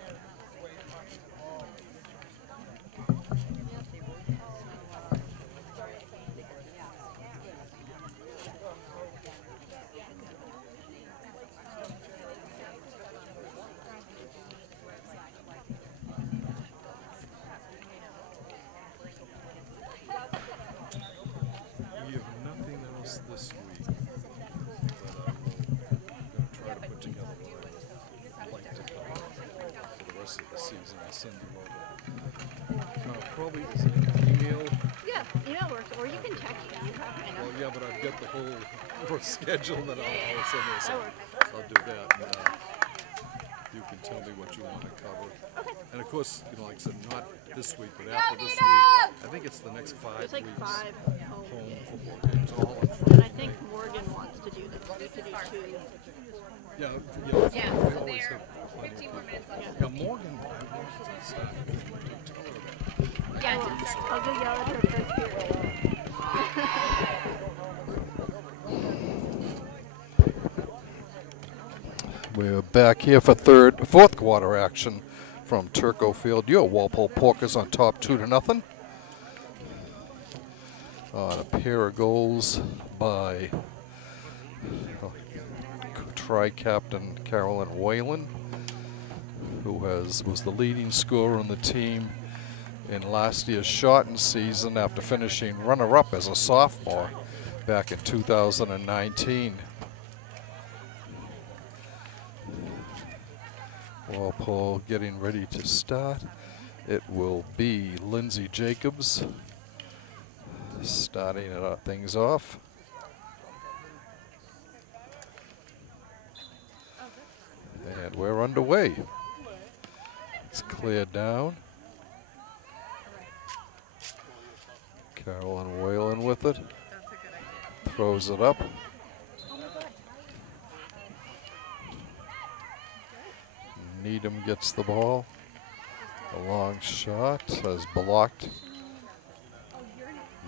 We have nothing else this week, but I'm going to try to put together what I'd like to cover for the rest of the season. I'll send you over. Probably email. Yeah, email works, or you can text me. Well, yeah, but I've got the whole schedule that I'll send you. So That works. I'll do that. And, you can tell me what you want to cover. Okay. And of course, like I said, not this week, but after this week, I think it's the next 5 There's like weeks. 5 home Home games. football games, all on And Friday I think night. Morgan wants to do this. We could do 2. Yeah, Yeah, we so always they're have plenty 15 of more minutes left. Yeah, Morgan, I wanted to start. Tell her about it. Yeah, I'll go yell at her first period. We're back here for fourth quarter action from Turco Field. Your Walpole Porkers on top 2-0. On a pair of goals by tri-captain Carolyn Whalen, who was the leading scorer on the team in last year's shortened season after finishing runner-up as a sophomore back in 2019. Walpole getting ready to start. It will be Lindsay Jacobs starting things off. And we're underway. It's cleared down. Carolyn Whalen with it. Throws it up. Needham gets the ball. A long shot is blocked.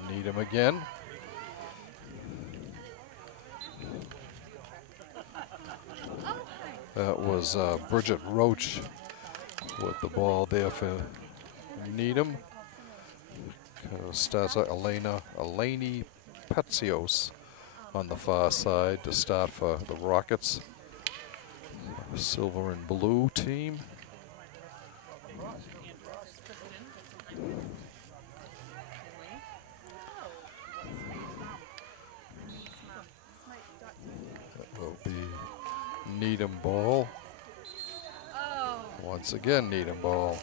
Needham again. That was Bridget Roach with the ball there for Needham. Starts Eleni Petsios on the far side to start for the Rockets. Silver and blue team. That will be Needham ball. Once again, Needham ball.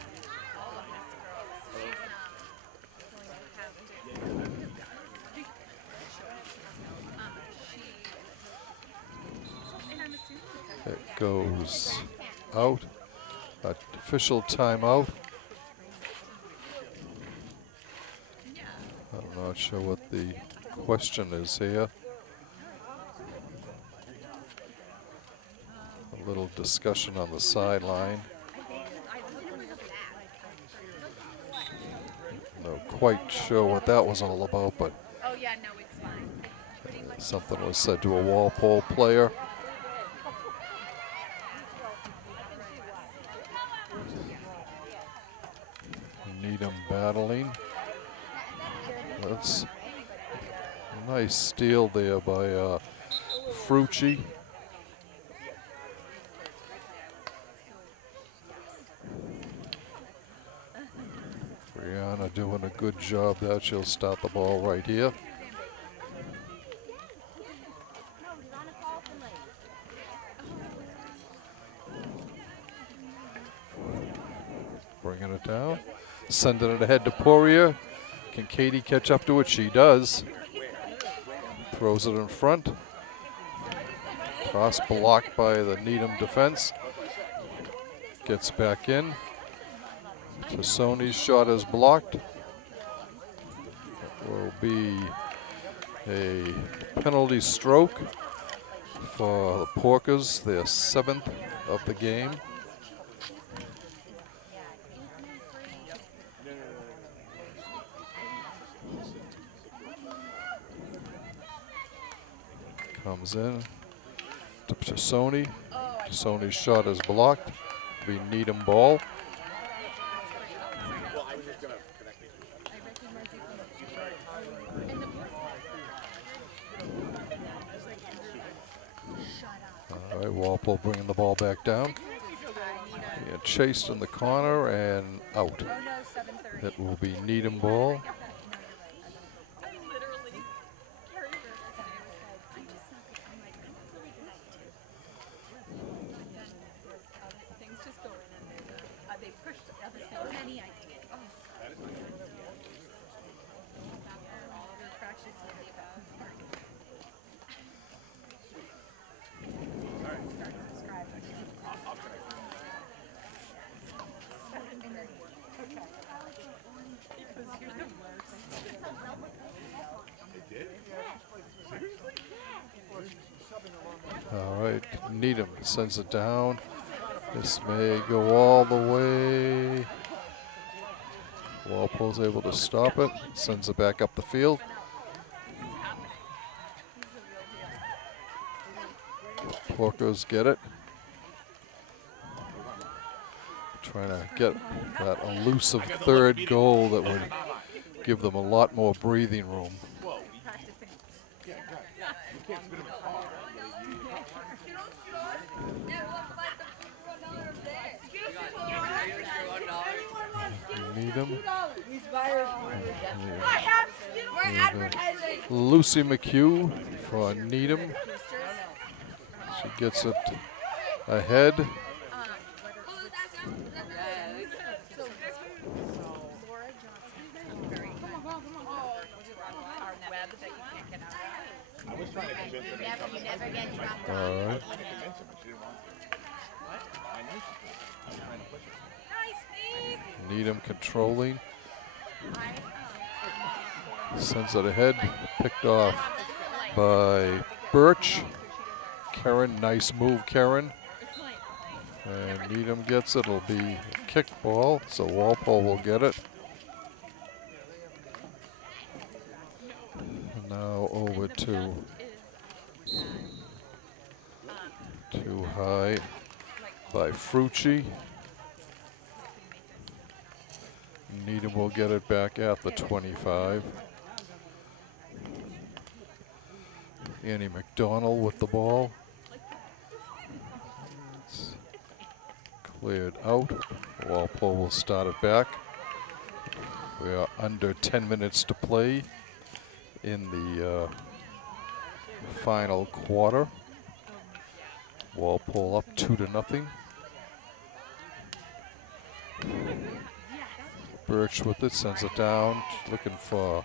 It goes out. Official timeout. I'm not sure what the question is here. A little discussion on the sideline. Not quite sure what that was all about, but Oh yeah, no, it's fine. something was said to a Walpole player. Needham battling. That's a nice steal there by Frucci. Brianna doing a good job there. She'll start the ball right here. Bringing it down. Sending it ahead to Poirier. Can Katie catch up to it? She does. Throws it in front. Cross blocked by the Needham defense. Gets back in. Tassoni's shot is blocked. It will be a penalty stroke for the Porkers, their 7th of the game. Comes in to Tassoni. Tassoni's shot is blocked. Be Needham ball. All right, Walpole bringing the ball back down. And chased in the corner and out. It will be Needham ball. All right, Needham sends it down. This may go all the way. Walpole's able to stop it. Sends it back up the field. Porkers get it. Trying to get that elusive third goal that would give them a lot more breathing room. Needham. Lucy McHugh for Needham. She gets it ahead. All right. Needham controlling. Sends it ahead. Picked off by Birch. Karen, nice move, Karen. And Needham gets it. It'll be a kick ball, so Walpole will get it. And now over to too high by Frucci. Needham will get it back at the 25. Annie McDonald with the ball. It's cleared out. Walpole will start it back. We are under 10 minutes to play in the final quarter. Walpole up 2-0. Birch with it, sends it down, looking for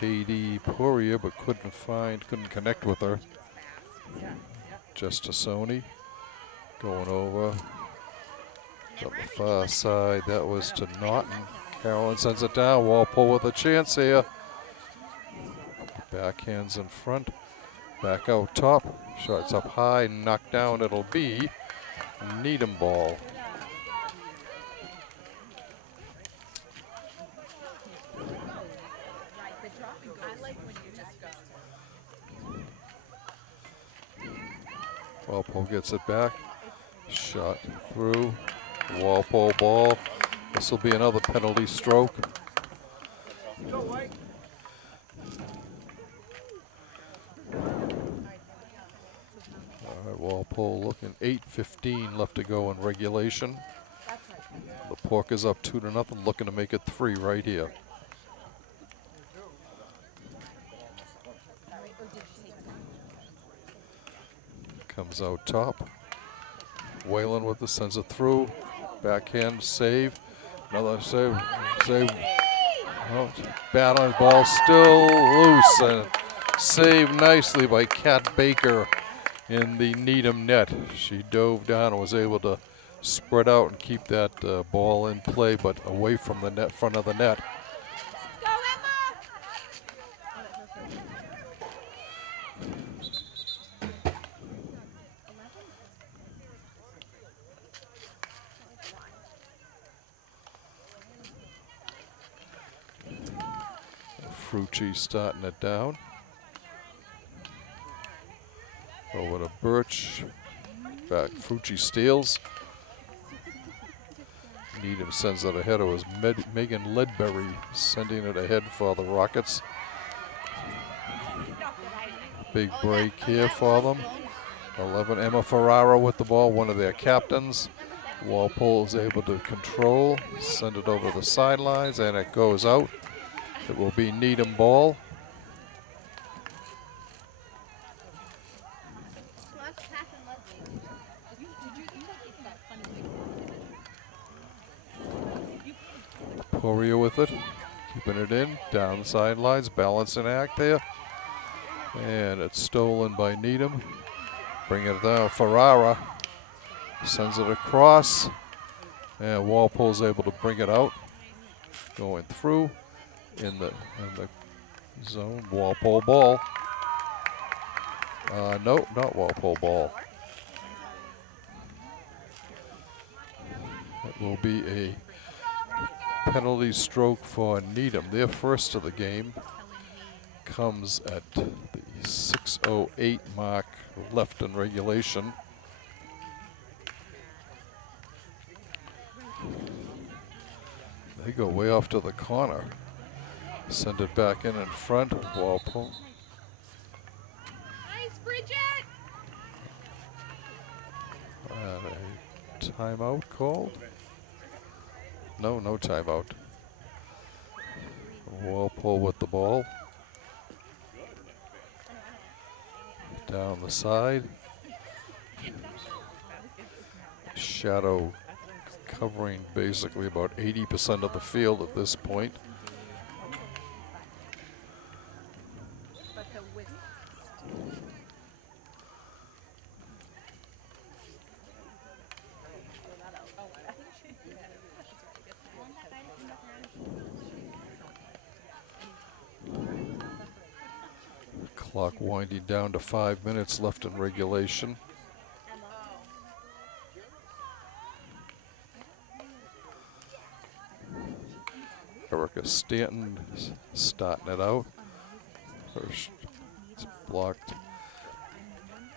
Katie Poirier, but couldn't connect with her. Just to Sony. Going over to the far side, that was to Naughton. Carolyn sends it down, Walpole with a chance here. Backhands in front, back out top, shots up high, knocked down, it'll be Needham ball. Walpole gets it back. Shot through. Walpole ball. This will be another penalty stroke. All right, Walpole looking 8:15 left to go in regulation. The Pork is up 2-0, looking to make it 3 right here. Comes out top. Whalen with the sends it through. Backhand save. Another save. Save. Oh, battling ball still loose and saved nicely by Kat Baker in the Needham net. She dove down and was able to spread out and keep that ball in play, but away from the net, front of the net. Frucci starting it down. Over to Birch. Back. Frucci steals. Needham sends it ahead. It was Megan Ledbury sending it ahead for the Rockets. Big break here for them. 11, Emma Ferrara with the ball, one of their captains. Walpole is able to control, send it over the sidelines, and it goes out. It will be Needham ball. Poirier with it, keeping it in, down the sidelines, balancing act there. And it's stolen by Needham. Bring it down, Ferrara sends it across. And Walpole's able to bring it out. Going through. In the zone, Walpole ball. No, not Walpole ball. It will be a penalty stroke for Needham. Their first of the game comes at the 6:08 mark left in regulation. They go way off to the corner. Send it back in front. Walpole. Nice, Bridget! And a timeout called? No, no timeout. Walpole with the ball. Down the side. Shadow covering basically about 80% of the field at this point. Clock winding down to 5 minutes left in regulation. Erica Stanton starting it out. First, it's blocked.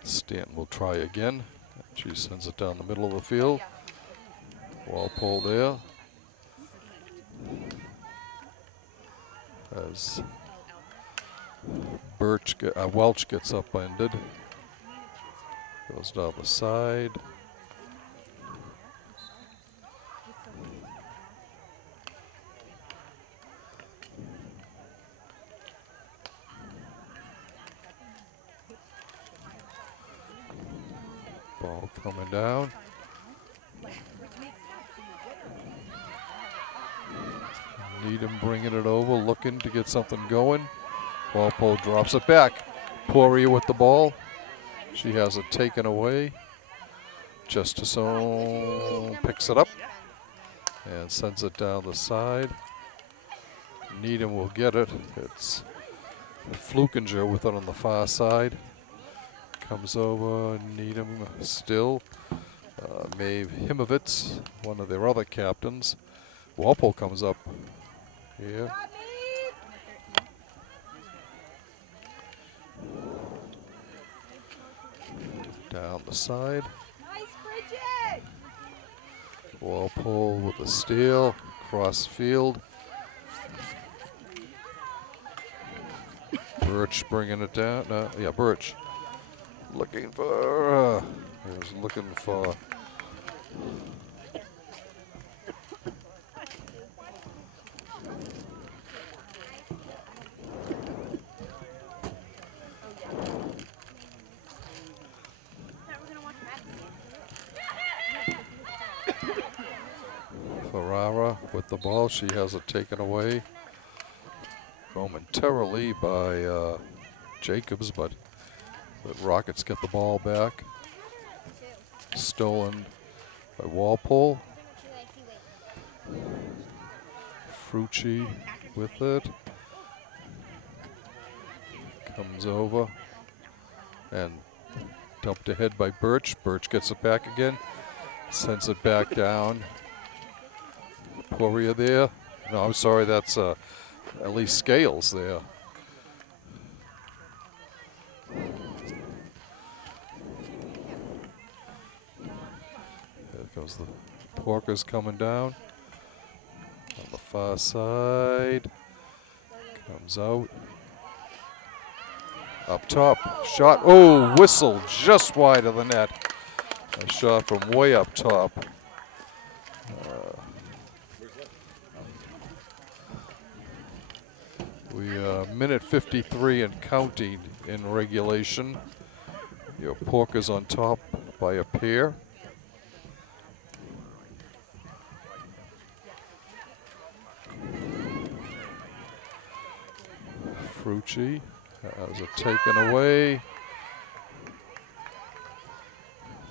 Stanton will try again. She sends it down the middle of the field. Walpole there. As Welch gets upended. Goes down the side. Ball coming down. Needham bringing it over, looking to get something going. Walpole drops it back. Poirier with the ball. She has it taken away. Justison picks it up and sends it down the side. Needham will get it. It's Flukinger with it on the far side. Comes over, Needham still. Maeve Himovitz, one of their other captains. Walpole comes up here. Down the side. Nice, Bridget! Walpole with the steal, cross field. Birch bringing it down. Yeah, Birch looking for. He was looking for. Ferrara with the ball. She has it taken away momentarily by Jacobs, but the Rockets get the ball back. Stolen by Walpole. Frucci with it. Comes over and dumped ahead by Birch. Birch gets it back again. Sends it back down. Poirier there. No, I'm sorry, that's at least Scales there. There goes the Porkers coming down. On the far side. Comes out. Up top. Shot. Oh, whistle just wide of the net. A shot from way up top. We minute 53 and counting in regulation. Your Porkers on top by a pair. Frucci has it taken away.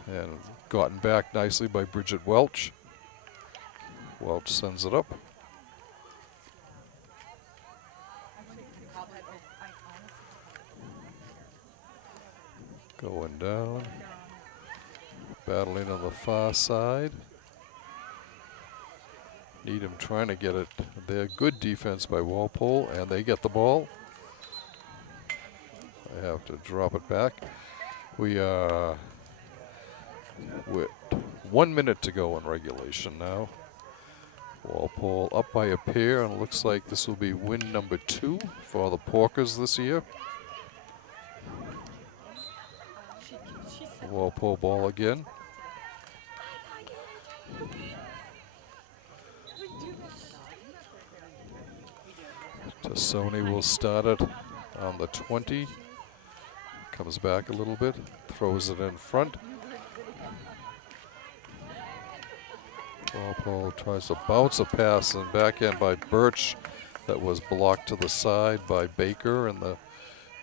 And gotten back nicely by Bridget Welch. Welch sends it up. Going down. Battling on the far side. Needham trying to get it there. Good defense by Walpole, and they get the ball. They have to drop it back. We are with 1 minute to go in regulation now. Walpole up by a pair, and it looks like this will be win number 2 for the Porkers this year. Walpole ball again. Tassoni will start it on the 20. Comes back a little bit, throws it in front. Walpole tries to bounce a pass and back end by Birch that was blocked to the side by Baker, and the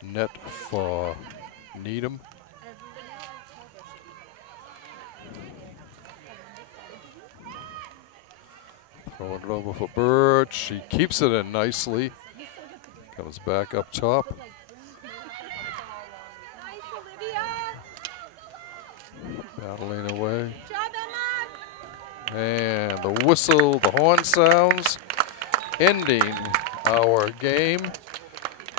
net for Needham. Throwing it over for Birch. She keeps it in nicely. Comes back up top. Nice, Olivia. Battling away. Job, Emma. And the whistle, the horn sounds, ending our game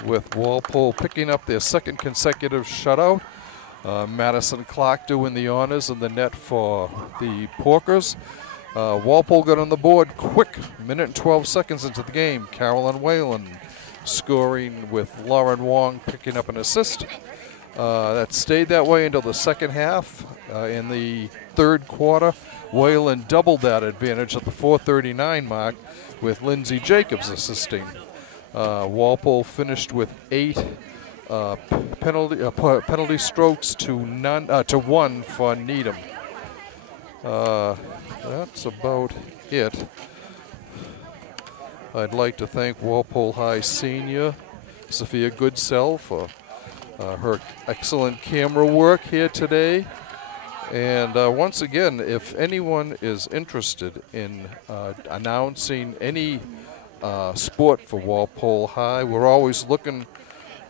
with Walpole picking up their second consecutive shutout. Madison Clark doing the honors in the net for the Porkers. Walpole got on the board quick, minute and 12 seconds into the game. Carolyn Whalen scoring with Lauren Wong picking up an assist. That stayed that way until the second half. In the third quarter, Whalen doubled that advantage at the 4:39 mark with Lindsay Jacobs assisting. Walpole finished with 8 penalty strokes to 1 for Needham. That's about it. I'd like to thank Walpole High Senior Sophia Goodsell for her excellent camera work here today. And once again, if anyone is interested in announcing any sport for Walpole High, we're always looking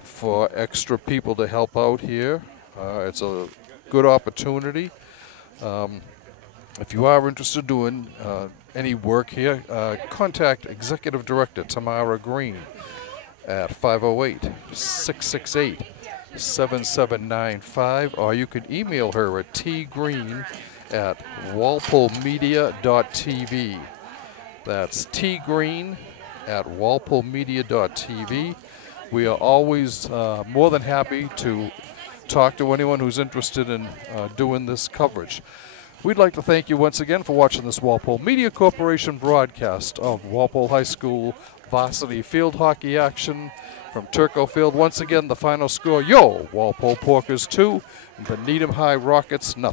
for extra people to help out here. It's a good opportunity. If you are interested in doing any work here, contact Executive Director Tamara Green at 508-668-7795, or you can email her at tgreen at walpolemedia.tv. That's tgreen at walpolemedia.tv. We are always more than happy to talk to anyone who's interested in doing this coverage. We'd like to thank you once again for watching this Walpole Media Corporation broadcast of Walpole High School varsity field hockey action from Turco Field. Once again, the final score, Walpole Porkers 2, the Needham High Rockets 0.